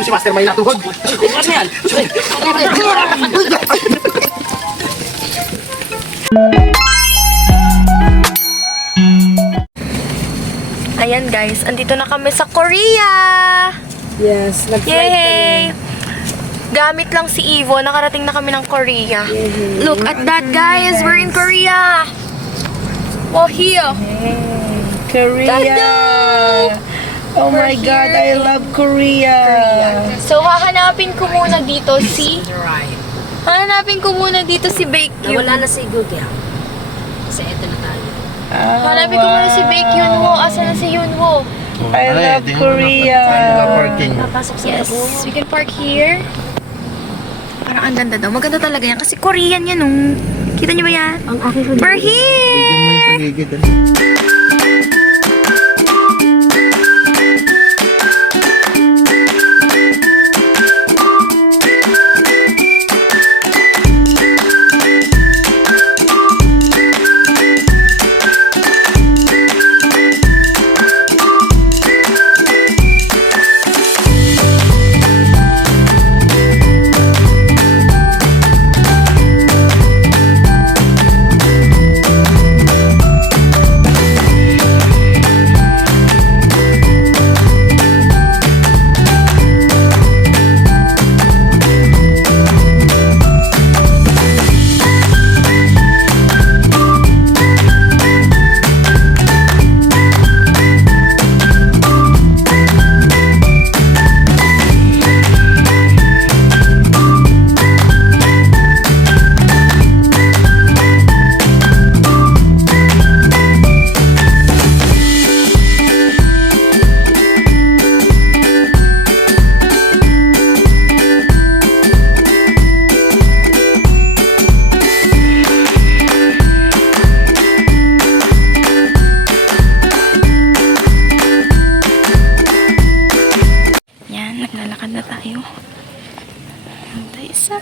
Si Master may natuhod. Ano yan? Ayan guys, andito na kami sa Korea! Yes, Yay! Gamit lang si Ivo, nakarating na kami ng Korea. Look at that guys, we're in Korea! Wow, here! Korea! Tanda! Oh my We're God, here I love Korea! So, hahanapin ko muna dito si... Hahanapin ko muna dito si Baekhyun. Wala na si Google. Kasi eto na tayo. Hanapin ko muna si Baekhyun Wo. Asa na si Yunwo? I love Korea! Papasok sa Yes, loob. we can park here. Parang ang ganda daw. Maganda talaga yan. Kasi Korean yan, oh. Kita niyo ba yan? Ang aking We're here! Yan, naglalakad na tayo. Ito isa.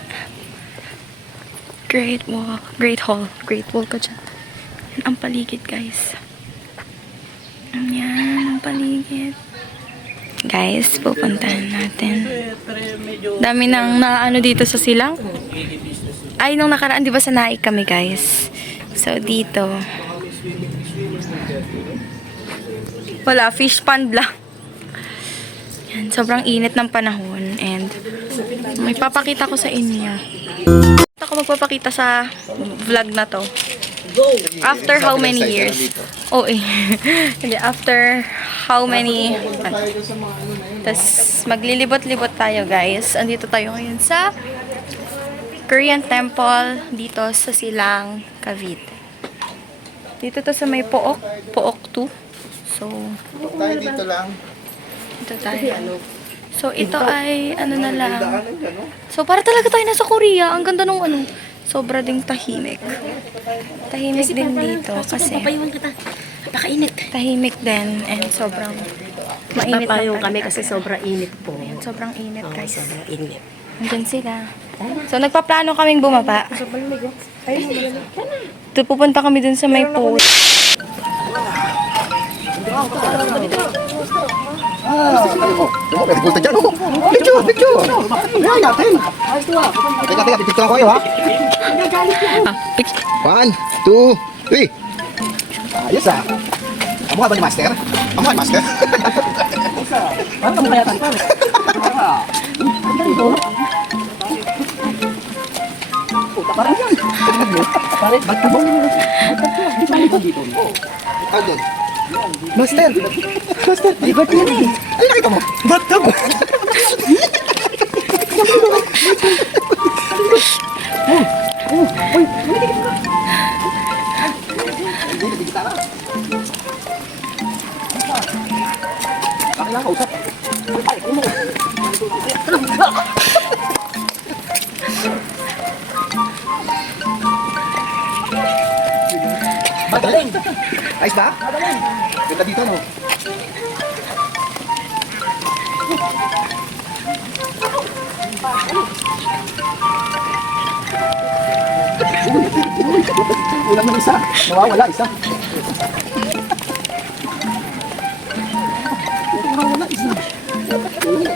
Great wall. Great hall. Great wall ka dyan. Yan ang paligid, guys. Yan ang paligid. Guys, pupuntahan natin. Dami nang naano dito sa silang. Ay, nung nakaraan, di ba sa Naik kami, guys? So, dito. Wala, fish pond lang. Yan, sobrang init ng panahon. And, may papakita ko sa inyo. Ako magpapakita sa vlog na to. After how many years? Oh, eh. After how many... Tapos, maglilibot-libot tayo, guys. Andito tayo ngayon sa Korean Temple dito sa Silang, Cavite. Dito to sa may Pook. Pook 2. So, Dito lang. ito tayo. So, ito ay, ano na lang. So, para talaga tayo nasa Korea. Ang ganda nung ano. Sobra ding tahimik. Tahimik din dito kasi Papayuhan kita. Napakainit. tahimik din. And sobrang mainit Papayuhan lang kami talaga. kasi sobrang init po. Sobrang init, Oo, guys. sobrang init. Andyan sila. So, nagpaplano kaming bumaba. Ito, pupunta kami dun sa may pool. Pwede punta dyan. Picture, picture. Ngayon natin. Teka, picture ako kayo, ha? 1, 2, 3. Ayos, ha? Amo ka ba ni Master? Amo ka ni Master? Ano mo kaya tayo? Parang yan. Parang ba't ka ba? Ah, doon. Master! Master! Di ba't yan eh? Ay, nakita mo? Ba't ka ba? Kailangan kausap. Madaling! Ayos ba? Ganda dito, no? Ulang ng isa. Nawawala isa. Nawawala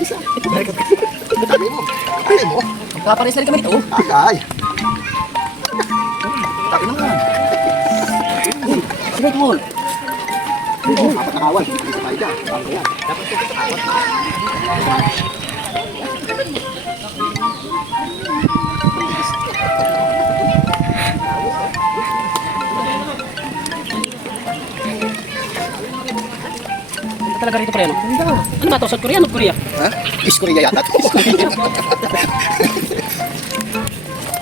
isa. Tagay mo. Tagay mo. Magpapares na rin kami nito. Tagay. Tagay naman. Sige, Tol. Apat na kawan. Isa tayo dyan. Ayan. Ano talaga rito, pre? Ano ba ito? South Korea? North Korea? Ha? East Korea yata.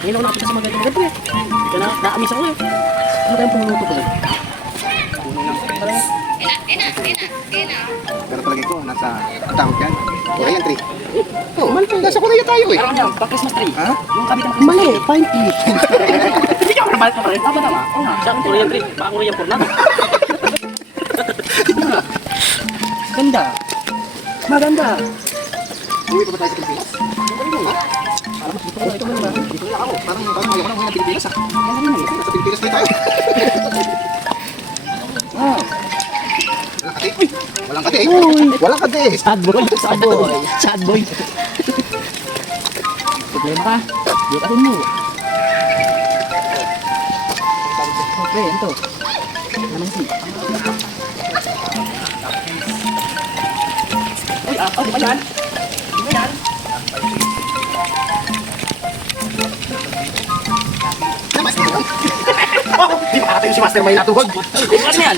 Ngayon ako nakapita sa mga ganito, pre. Ito na, naamis ako eh. Ano kayong pumuluto ko? Pero palagay ko, nasa ang tawag yan. Korean tree. Oh, nasa Korea tayo eh. Parang yan, pa-Christmas tree. Ha? Yung kabit ng Christmas tree. Pine tree. Hindi ka mabalik pa rin. Tama. Oo nga, siya ang Korean tree. Baka Korean porn lang. Ganda. Maganda. Uwi pa ba tayo sa Pilipinas? Dito na lang ako. Parang ayaw ko na muna Pilipinas ha. Sa Pilipinas tayo. Walang kate. Uy! Walang kate. Walang kate. Sad boy. Sad boy. Sad boy. Problema ka. Di ka rin mo. Okay, ito. Naman si. Uy, di ba yan? Di ba yan? Oh! Di ba nakatayo si Master May natuhod? Ano yan?